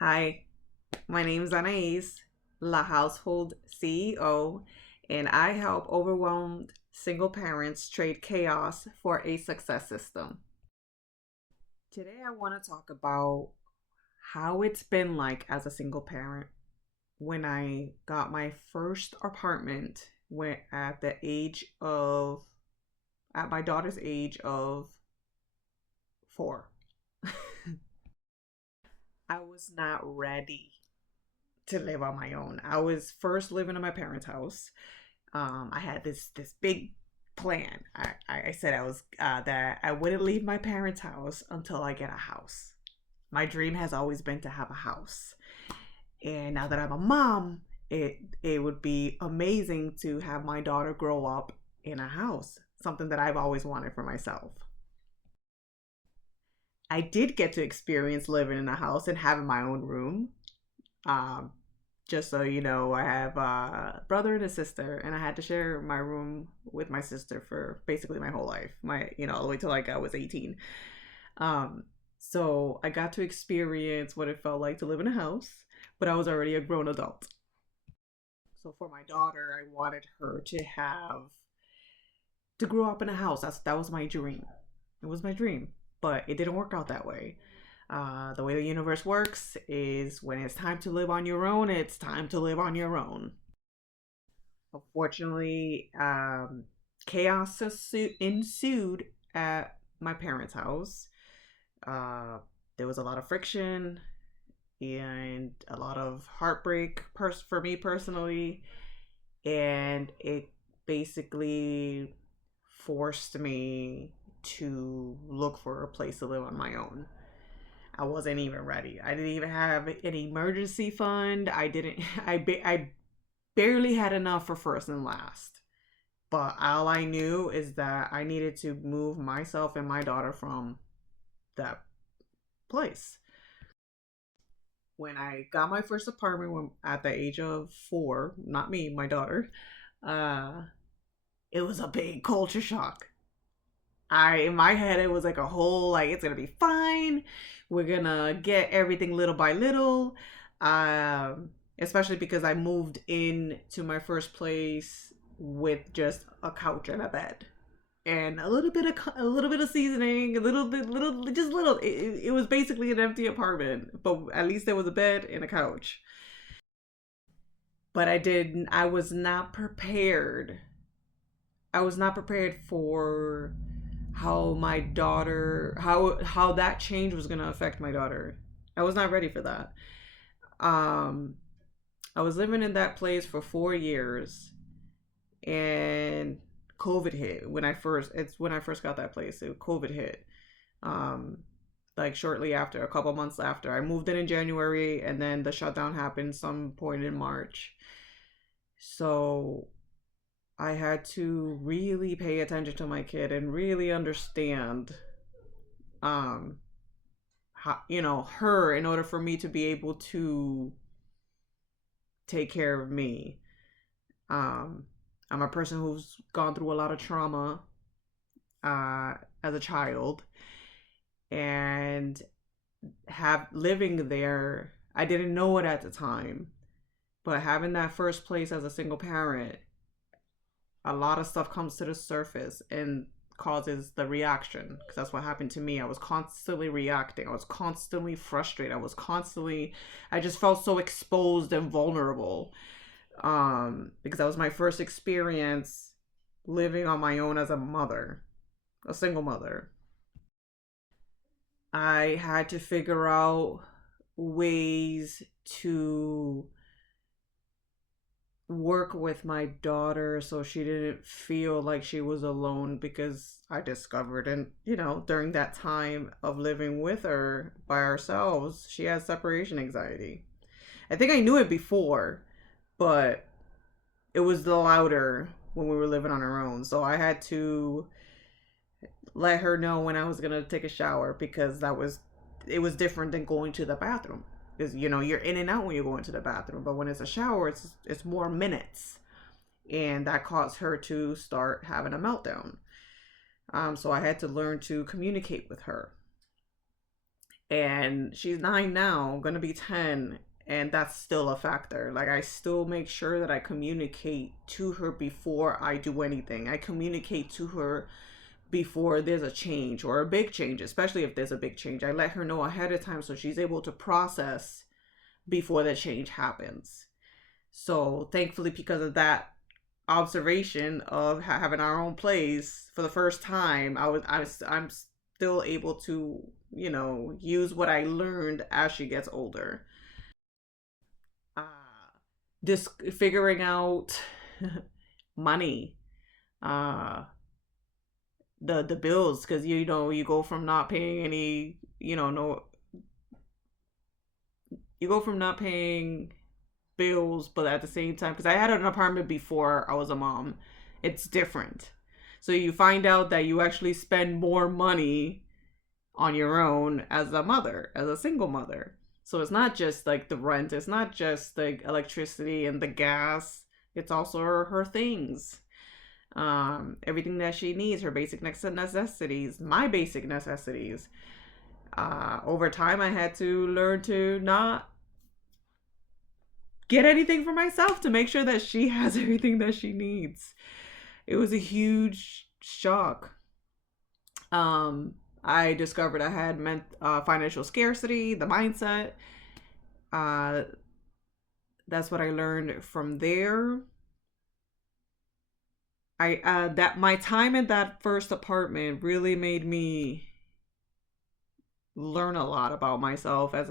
Hi, my name is Anais, La Household CEO, and I help overwhelmed single parents trade chaos for a success system. Today, I want to talk about how it's been like as a single parent when I got my first apartment when at my daughter's age of 4. I was not ready to live on my own. I was first living in my parents' house. I had this big plan. I said I was that I wouldn't leave my parents' house until I get a house. My dream has always been to have a house, and now that I'm a mom, it would be amazing to have my daughter grow up in a house. Something that I've always wanted for myself. I did get to experience living in a house and having my own room. Um, just so you know, I have a brother and a sister, and I had to share my room with my sister for basically my whole life. All the way till like I was 18. Um, so I got to experience what it felt like to live in a house, but I was already a grown adult. So for my daughter, I wanted her to grow up in a house. That was my dream. It was my dream, but it didn't work out that way. The way the universe works is when it's time to live on your own, it's time to live on your own. Unfortunately, chaos ensued at my parents' house. Uh, there was a lot of friction and a lot of heartbreak for me personally, and it basically forced me to look for a place to live on my own. I wasn't even ready. I didn't even have an emergency fund. I didn't. I barely had enough for first and last. But all I knew is that I needed to move myself and my daughter from that place. When I got my first apartment at the age of 4, not me, my daughter, uh, it was a big culture shock. In my head it was like a whole like it's gonna be fine. We're gonna get everything little by little. Especially because I moved in to my first place with just a couch and a bed and a little bit of seasoning, a little just little. It was basically an empty apartment, but at least there was a bed and a couch. But I was not prepared. I was not prepared for how my daughter how that change was going to affect my daughter. I was not ready for that. Um I was living in that place for 4 years, and COVID hit when I first got that place. COVID hit. Um like shortly after, a couple months after. I moved in January, and then the shutdown happened some point in March. So I had to really pay attention to my kid and really understand um how, her, in order for me to be able to take care of me. um I'm a person who's gone through a lot of trauma uh as a child, and have living there, I didn't know it at the time, but having that first place as a single parent, a lot of stuff comes to the surface and causes the reaction, because that's what happened to me. I was constantly reacting. I was constantly frustrated. I just felt so exposed and vulnerable, because that was my first experience living on my own as a mother, a single mother. I had to figure out ways to work with my daughter so she didn't feel like she was alone, because I discovered, and during that time of living with her by ourselves, she has separation anxiety. I think I knew it before, but it was louder when we were living on our own. So I had to let her know when I was going to take a shower, because it was different than going to the bathroom. Because you're in and out when you go into the bathroom, but when it's a shower, it's more minutes, and that caused her to start having a meltdown. So I had to learn to communicate with her, And she's 9 now, gonna be 10, and that's still a factor. Like, I still make sure that I communicate to her before I do anything. I communicate to her before there's a change or a big change, especially if there's a big change. I let her know ahead of time so she's able to process before the change happens. So thankfully, because of that observation of having our own place for the first time, I'm still able to, use what I learned as she gets older. Uh, this figuring out money, uh, the bills, because you go from not paying any, no, you go from not paying bills, but at the same time, because I had an apartment before I was a mom, it's different. So you find out that you actually spend more money on your own as a mother, as a single mother. So it's not just like the rent, it's not just the electricity and the gas, it's also her things. Everything that she needs, her basic necessities, my basic necessities. Over time, I had to learn to not get anything for myself to make sure that she has everything that she needs. It was a huge shock. I discovered I had financial scarcity, the mindset. Uh, that's what I learned from there. That my time in that first apartment really made me learn a lot about myself as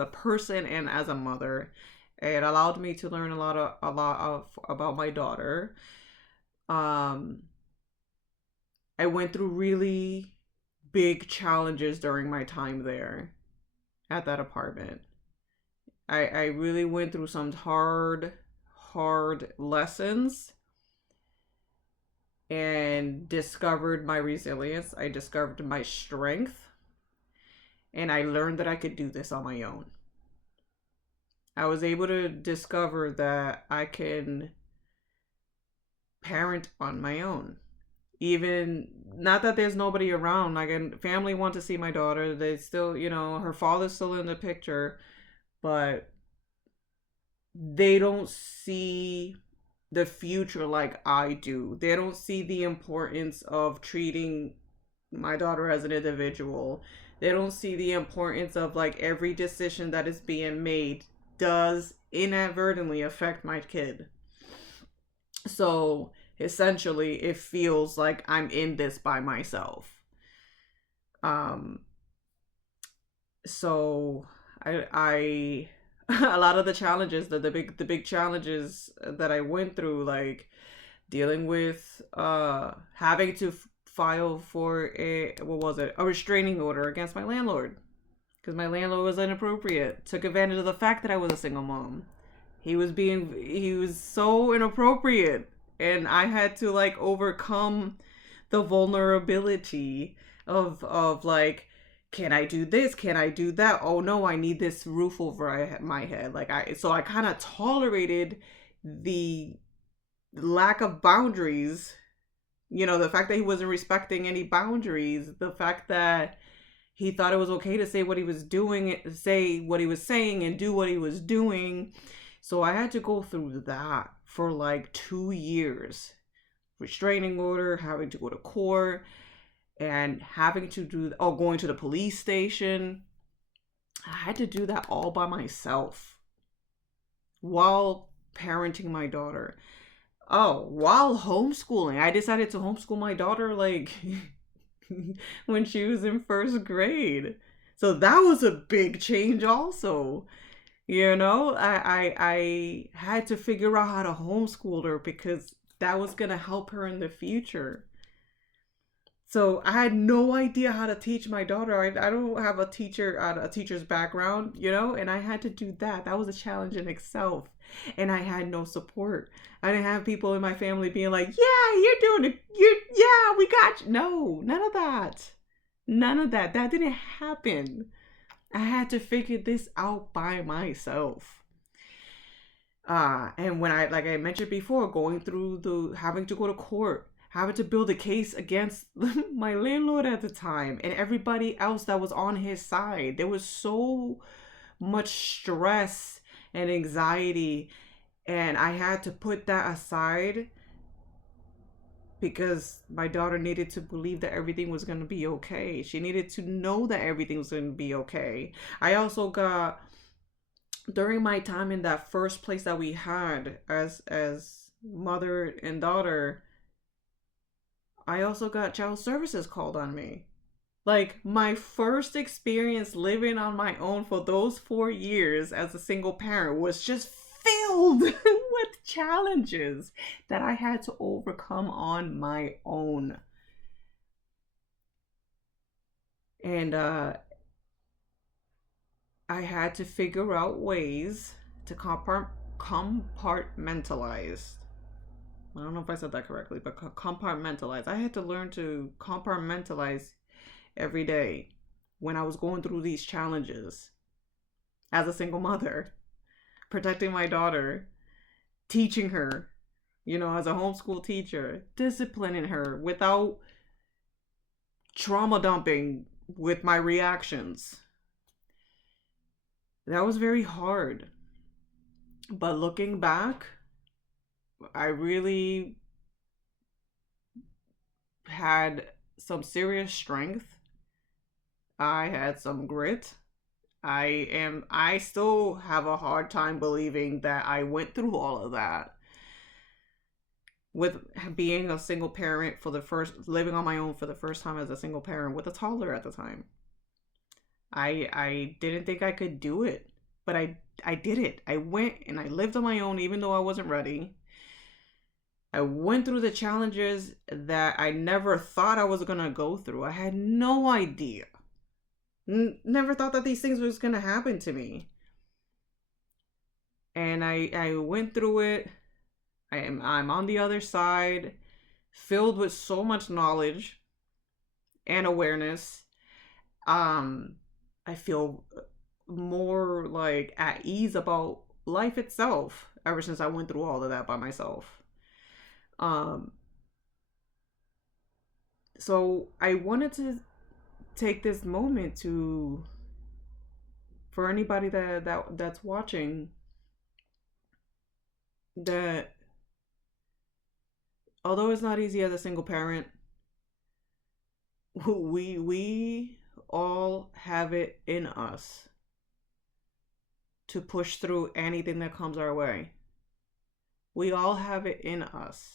a person and as a mother. It allowed me to learn a lot of about my daughter. Um, I went through really big challenges during my time there at that apartment. I really went through some hard lessons and discovered my resilience. I discovered my strength, and I learned that I could do this on my own. I was able to discover that I can parent on my own. Even not that there's nobody around, like, and family want to see my daughter. They still, her father's still in the picture, but they don't see the future like I do. They don't see the importance of treating my daughter as an individual. They don't see the importance of, like, every decision that is being made does inadvertently affect my kid. So essentially, it feels like I'm in this by myself. Um, so I a lot of the challenges, the big challenges that I went through, like dealing with having to file for a restraining order against my landlord, because my landlord was inappropriate, took advantage of the fact that I was a single mom. He was so inappropriate, and I had to, like, overcome the vulnerability of like, can I do this? Can I do that? Oh no, I need this roof over my head. Like, I kind of tolerated the lack of boundaries. The fact that he wasn't respecting any boundaries, the fact that he thought it was okay to say what he was doing, say what he was saying, and do what he was doing. So I had to go through that for like 2 years. Restraining order, having to go to court, and having to going to the police station. I had to do that all by myself while parenting my daughter. Oh, while homeschooling. I decided to homeschool my daughter, like, when she was in first grade. So that was a big change also. I had to figure out how to homeschool her because that was going to help her in the future. So I had no idea how to teach my daughter. I don't have a teacher's background, and I had to do that. That was a challenge in itself. And I had no support. I didn't have people in my family being like, yeah, you're doing it. Yeah, we got you. No, none of that. None of that. That didn't happen. I had to figure this out by myself. And when like I mentioned before, going through having to go to court, having to build a case against my landlord at the time and everybody else that was on his side. There was so much stress and anxiety, and I had to put that aside because my daughter needed to believe that everything was going to be okay. She needed to know that everything was going to be okay. I also got, during my time in that first place that we had as mother and daughter, I also got child services called on me. Like, my first experience living on my own for those 4 years as a single parent was just filled with challenges that I had to overcome on my own. And I had to figure out ways to compartmentalize. I don't know if I said that correctly, but compartmentalize. I had to learn to compartmentalize every day when I was going through these challenges as a single mother, protecting my daughter, teaching her, as a homeschool teacher, disciplining her without trauma dumping with my reactions. That was very hard. But looking back, I really had some serious strength. I had some grit. I still have a hard time believing that I went through all of that with being a single parent living on my own for the first time as a single parent with a toddler at the time. I didn't think I could do it, but I did it. I went and I lived on my own even though I wasn't ready. I went through the challenges that I never thought I was going to go through. I had no idea. Never thought that these things was going to happen to me. And I went through it. I'm on the other side, filled with so much knowledge and awareness. I feel more like at ease about life itself ever since I went through all of that by myself. So I wanted to take this moment for anybody that's watching, that although it's not easy as a single parent, we all have it in us to push through anything that comes our way. We all have it in us.